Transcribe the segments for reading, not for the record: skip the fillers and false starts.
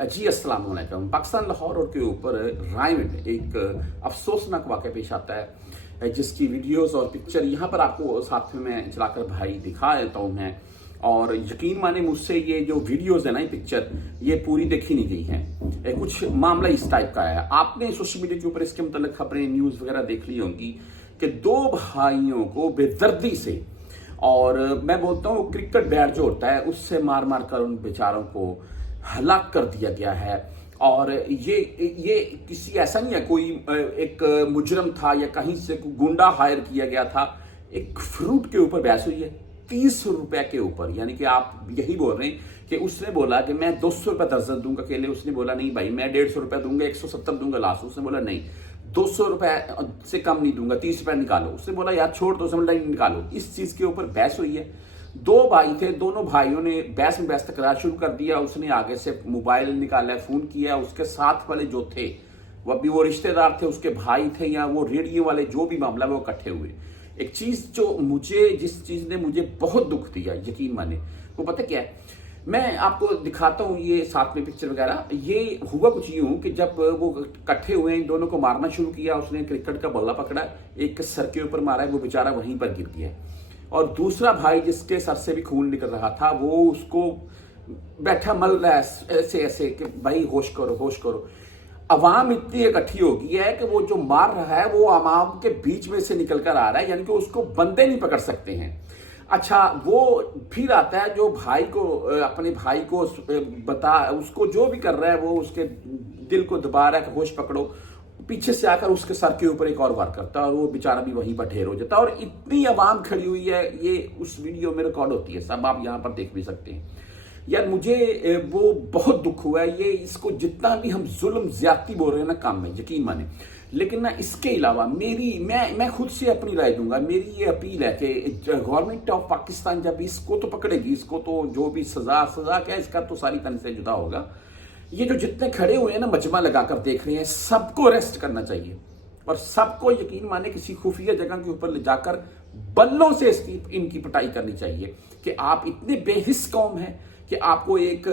जी अस्सलाम वालेकुम। पाकिस्तान लाहौर रोड के ऊपर राय में एक अफसोसनाक वाक़या पेश आता है, जिसकी वीडियोस और पिक्चर यहाँ पर आपको साथ में मैं चलाकर भाई दिखा देता हूँ मैं। और यकीन माने मुझसे ये जो वीडियोस है ना, ये पिक्चर ये पूरी देखी नहीं गई है। कुछ मामला इस टाइप का है। आपने सोशल मीडिया के ऊपर इसके मतलब खबरें न्यूज़ वगैरह देख ली होंगी कि दो भाइयों को बेदर्दी से, और मैं बोलता हूँ क्रिकेट बैट जो होता है उससे मार मार कर उन बेचारों को हलाक कर दिया गया है। और ये किसी ऐसा नहीं है कोई एक मुजरम था या कहीं से गुंडा हायर किया गया था। एक फ्रूट के ऊपर बहस हुई है 30 रुपए के ऊपर, यानी कि आप यही बोल रहे हैं कि उसने बोला कि मैं 200 रुपए दर्जन दूंगा केले, उसने बोला नहीं भाई मैं 150 रुपए दूंगा, 170 दूंगा लास्ट, उसने बोला नहीं 200 रुपए से कम नहीं दूंगा, 30 रुपए निकालो, उसने बोला यार छोड़ दो, समझ निकालो। इस चीज के ऊपर बहस हुई है। दो भाई थे, दोनों भाइयों ने बहस में बहस तकरार शुरू कर दिया। उसने आगे से मोबाइल निकाला, फोन किया, उसके साथ वाले जो थे वो अभी वो रिश्तेदार थे, उसके भाई थे या वो रेडियो वाले, जो भी मामला वो इकट्ठे हुए। एक चीज जो जिस चीज ने मुझे बहुत दुख दिया, यकीन माने, वो पता क्या है, मैं आपको दिखाता हूँ ये साथ में पिक्चर वगैरह। ये हुआ कुछ यूं कि जब वो इकट्ठे हुए, इन दोनों को मारना शुरू किया। उसने क्रिकेट का बल्ला पकड़ा, एक सर के ऊपर मारा, वो बेचारा वहीं पर गिर गया। और दूसरा भाई जिसके सर से भी खून निकल रहा था, वो उसको बैठा मल रहा है ऐसे ऐसे कि भाई होश करो होश करो। अवाम इतनी इकट्ठी हो गई है कि वो जो मार रहा है वो अवाम के बीच में से निकल कर आ रहा है, यानी कि उसको बंदे नहीं पकड़ सकते हैं। अच्छा, वो फिर आता है जो भाई को, अपने भाई को बता, उसको जो भी कर रहा है वो उसके दिल को दबा रहा है कि होश पकड़ो, पीछे से आकर उसके सर के ऊपर एक और वार करता है और वो बेचारा भी वहीं पर ढेर हो जाता है। और इतनी आवाम खड़ी हुई है, ये उस वीडियो में रिकॉर्ड होती है, सब आप यहाँ पर देख भी सकते हैं। यार मुझे वो बहुत दुख हुआ है। ये इसको जितना भी हम जुल्म ज्यादती बोल रहे हैं ना काम में, यकीन माने, लेकिन ना इसके अलावा मैं खुद से अपनी राय दूंगा। मेरी ये अपील है कि गवर्नमेंट ऑफ पाकिस्तान जब इसको तो पकड़ेगी, इसको तो जो भी सजा क्या है, इसका तो सारी तरह से जुदा होगा। ये जो जितने खड़े हुए हैं ना, मजमा लगाकर देख रहे हैं, सबको अरेस्ट करना चाहिए और सबको यकीन माने किसी खुफिया जगह के ऊपर ले जाकर बल्लों से इनकी पिटाई करनी चाहिए कि आप इतने बेहिस कौम हैं कि आपको एक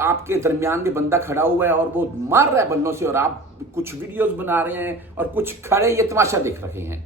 आपके दरमियान में बंदा खड़ा हुआ है और वो मार रहा है बल्लों से, और आप कुछ वीडियोस बना रहे हैं और कुछ खड़े ये तमाशा देख रहे हैं।